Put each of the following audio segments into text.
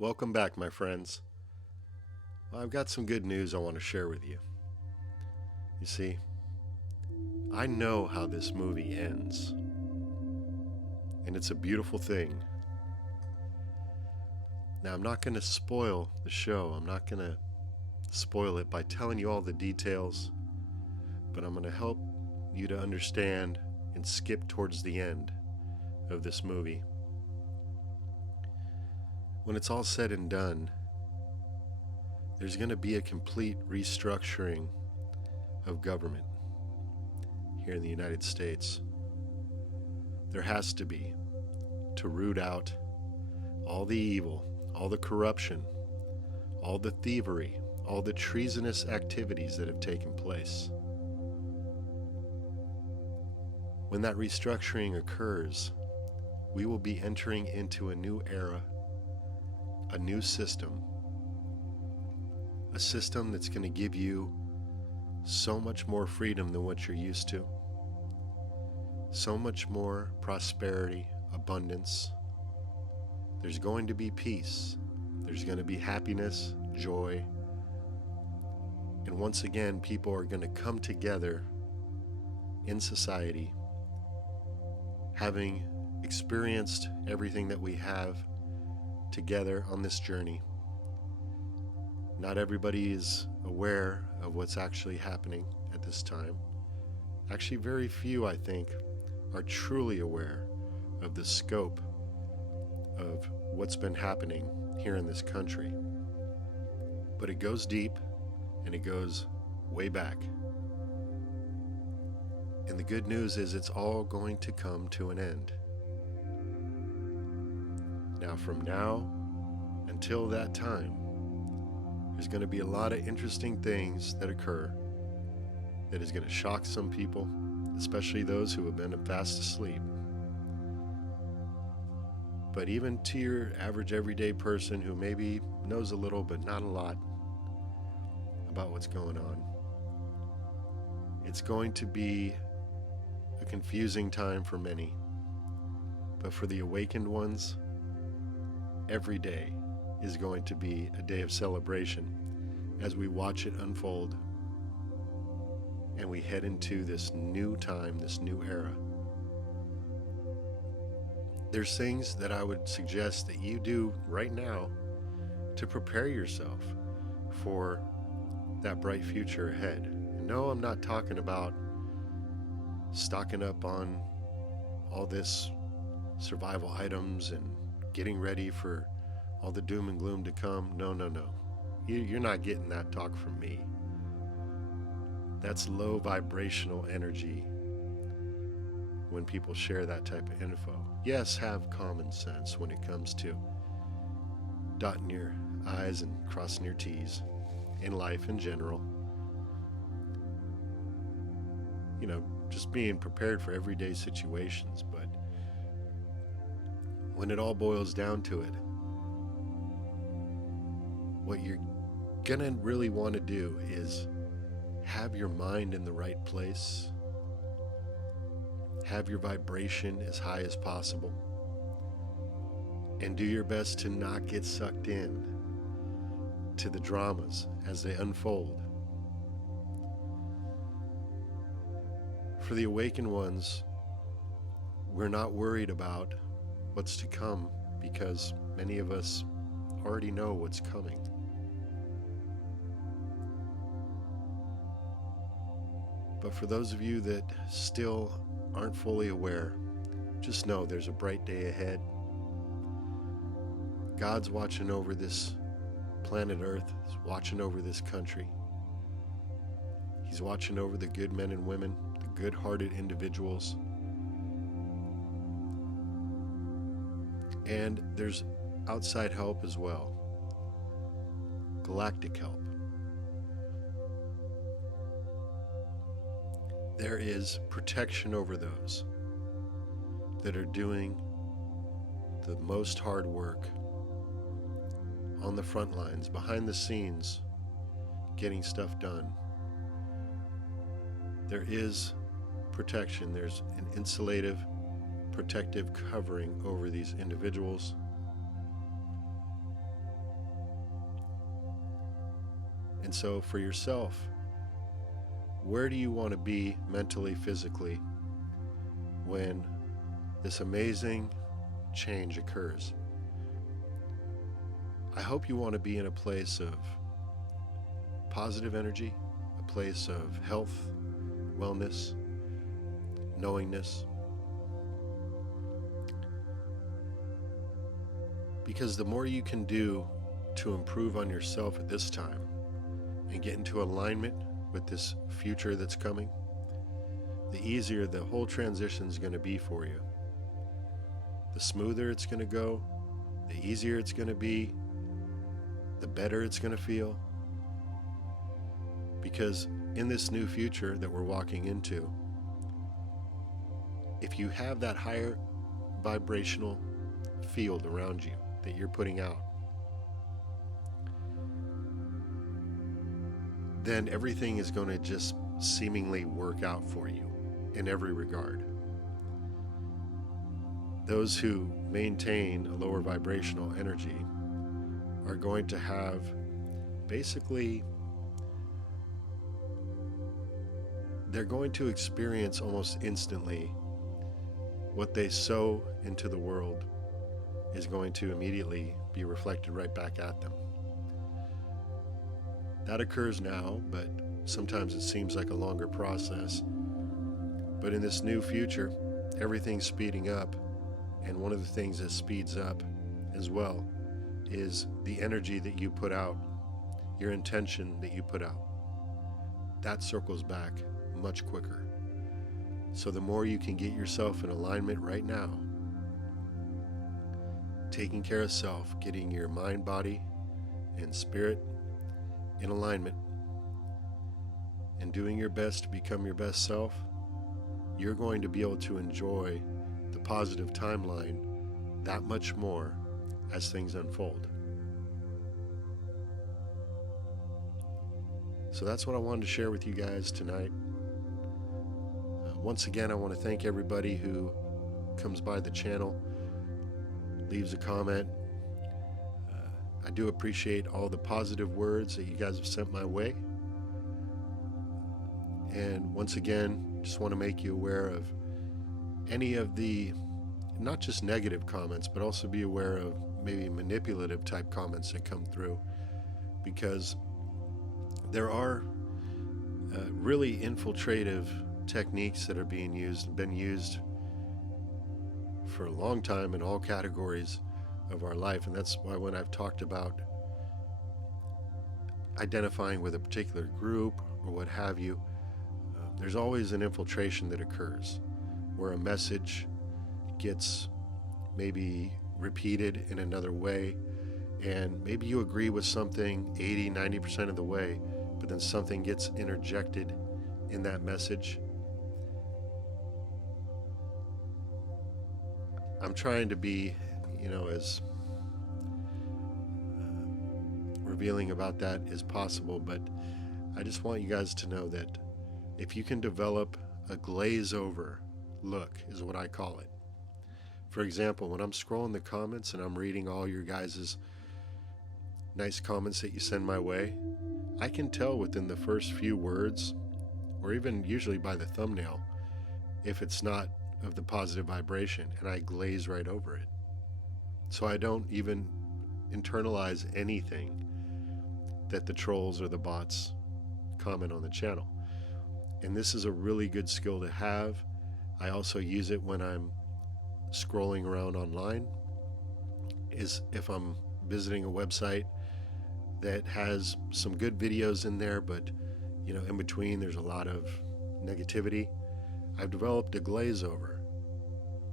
Welcome back, my friends. Well, I've got some good news I want to share with you. You see, I know how this movie ends, and it's a beautiful thing. Now, I'm not going to spoil the show, I'm not going to spoil it by telling you all the details, but I'm going to help you to understand and skip towards the end of this movie. When it's all said and done, there's going to be a complete restructuring of government here in the United States. There has to be, to root out all the evil, all the corruption, all the thievery, all the treasonous activities that have taken place. When that restructuring occurs, we will be entering into a new era, a new system, a system that's going to give you so much more freedom than what you're used to, so much more prosperity, abundance. There's going to be peace, there's going to be happiness, joy, and once again, people are going to come together in society, having experienced everything that we have together on this journey. Not everybody is aware of what's actually happening at this time. Actually, very few, I think, are truly aware of the scope of what's been happening here in this country. But it goes deep and it goes way back. And the good news is it's all going to come to an end. Now, from now until that time, there's going to be a lot of interesting things that occur that is going to shock some people, especially those who have been fast asleep. But even to your average everyday person who maybe knows a little but not a lot about what's going on, it's going to be a confusing time for many. But for the awakened ones, every day is going to be a day of celebration as we watch it unfold and we head into this new time, this new era. There's things that I would suggest that you do right now to prepare yourself for that bright future ahead. And no, I'm not talking about stocking up on all this survival items and getting ready for all the doom and gloom to come. No. You're not getting that talk from me. That's low vibrational energy when people share that type of info. Yes, have common sense when it comes to dotting your I's and crossing your T's in life in general. Just being prepared for everyday situations. But when it all boils down to it, what you're gonna really want to do is have your mind in the right place, have your vibration as high as possible, and do your best to not get sucked in to the dramas as they unfold. For the awakened ones, we're not worried about what's to come because many of us already know what's coming. But for those of you that still aren't fully aware, just know there's a bright day ahead. God's watching over this planet Earth. He's watching over this country. He's watching over the good men and women, the good-hearted individuals. And there's outside help as well. Galactic help. There is protection over those that are doing the most hard work on the front lines, behind the scenes, getting stuff done. There is protection. There's an insulative, protective covering over these individuals. And so for yourself, where do you want to be mentally, physically, when this amazing change occurs? I hope you want to be in a place of positive energy, a place of health, wellness, knowingness. Because the more you can do to improve on yourself at this time and get into alignment with this future that's coming, the easier the whole transition is going to be for you. The smoother it's going to go, the easier it's going to be, the better it's going to feel. Because in this new future that we're walking into, if you have that higher vibrational field around you that you're putting out, then everything is going to just seemingly work out for you in every regard. Those who maintain a lower vibrational energy are going to have basically, they're going to experience almost instantly what they sow into the world is going to immediately be reflected right back at them. That occurs now, but sometimes it seems like a longer process. But in this new future, everything's speeding up, and one of the things that speeds up as well is the energy that you put out, your intention that you put out. That circles back much quicker. So the more you can get yourself in alignment right now, taking care of self, getting your mind, body, and spirit in alignment, and doing your best to become your best self, you're going to be able to enjoy the positive timeline that much more as things unfold. So that's what I wanted to share with you guys tonight. Once again, I want to thank everybody who comes by the channel, leaves a comment. I do appreciate all the positive words that you guys have sent my way. And once again, just want to make you aware of any of the, not just negative comments, but also be aware of maybe manipulative type comments that come through, because there are really infiltrative techniques that are being used and been used for a long time in all categories of our life. And that's why when I've talked about identifying with a particular group or what have you, there's always an infiltration that occurs where a message gets maybe repeated in another way, and maybe you agree with something 80-90% of the way, but then something gets interjected in that message. I'm trying to be, as revealing about that as possible, but I just want you guys to know that if you can develop a glaze over look, is what I call it. For example, when I'm scrolling the comments and I'm reading all your guys' nice comments that you send my way, I can tell within the first few words, or even usually by the thumbnail, if it's not of the positive vibration, and I glaze right over it. So I don't even internalize anything that the trolls or the bots comment on the channel. And this is a really good skill to have. I also use it when I'm scrolling around online, is if I'm visiting a website that has some good videos in there, but in between there's a lot of negativity. I've developed a glaze over.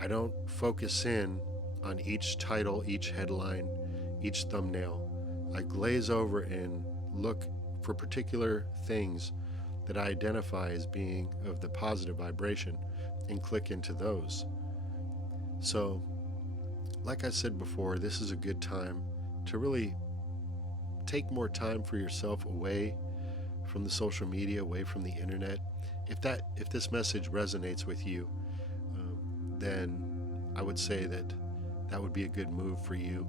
I don't focus in on each title, each headline, each thumbnail. I glaze over and look for particular things that I identify as being of the positive vibration and click into those. So, like I said before, this is a good time to really take more time for yourself away from the social media, away from the internet. If this message resonates with you, then I would say that would be a good move for you,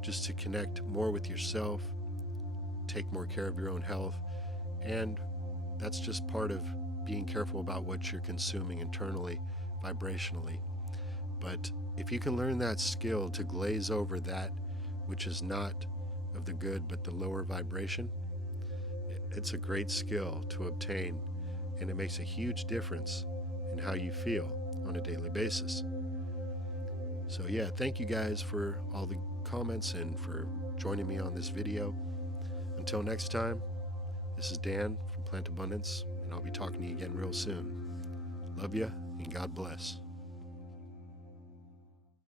just to connect more with yourself, take more care of your own health. And that's just part of being careful about what you're consuming internally, vibrationally. But if you can learn that skill to glaze over that which is not of the good but the lower vibration, it's a great skill to obtain, and it makes a huge difference in how you feel on a daily basis. So yeah, thank you guys for all the comments and for joining me on this video. Until next time, this is Dan from Plant Abundance, and I'll be talking to you again real soon. Love ya, and God bless.